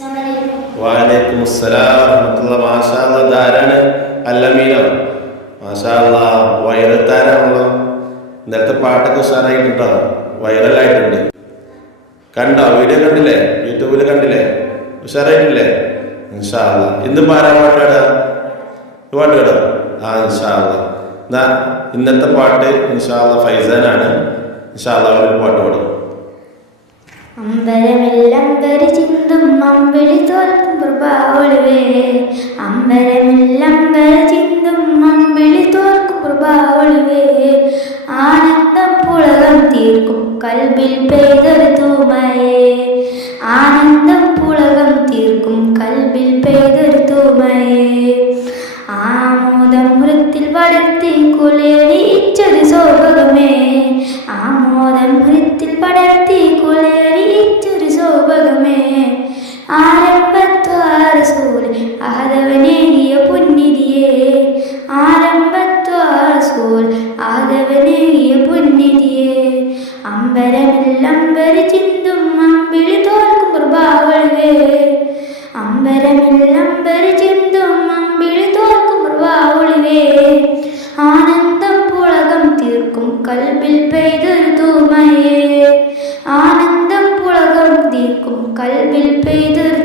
വാലേക്കും അസ്സലാം വറഹ്മത്തുള്ളാഹി മാഷാ അല്ലാ ധാരാണ് അല്ലമീനോ. മാഷാ അല്ലാ വൈറത്താരാണല്ലോ. ഇന്നലത്തെ പാട്ടൊക്കെ ഉഷാറായിട്ടുണ്ടോ. വൈറലായിട്ടുണ്ട്. കണ്ടോ? വീഡിയോ കണ്ടില്ലേ? യൂട്യൂബിൽ കണ്ടില്ലേ? ഉഷാറായിട്ടില്ലേ? ഇൻഷാ അല്ലാ ഇന്ന് പാരാ പാട്ടാടാ പാട്ട് കേടോ ആ ഇൻഷാ അല്ലാ എന്നാ ഇന്നത്തെ പാട്ട് ഇൻഷാ അല്ലാ ഫൈസാനാണ്. ഇൻഷാ അല്ലാ ഒരു പാട്ട് പാടും. അമ്പരമെല്ലമ്പരി അമ്പരമെല്ലമ്പരി ചിന്തും അമ്പിളി തോൽക്കും കൃപാവളിവേ. ആനന്ദം പുളകം തീർക്കും കൽവിൽ പെയ്തൊരു തൂമയേ. ആനന്ദം പുളകം തീർക്കും കൽവിൽ പെയ്തൊരു തൂമയേ. ആമോദം മൃത്തിൽ വളർത്തി കുളിരിച്ചൊരു സൗഭഗമേ അമ്പരമില്ലമ്പരി ചിന്തും അമ്പിളി തോൽക്കും പ്രഭാവളവേ അമ്പരമില്ലമ്പരി ചിന്തും അമ്പിളി തോൽക്കും പ്രഭാവളിവേ ആനന്ദം പുളകം തീർക്കും കൽബിൽ പെയ്തൊരു തൂമയേ. ആനന്ദം പുളകം തീർക്കും കൽബിൽ പെയ്തൊരു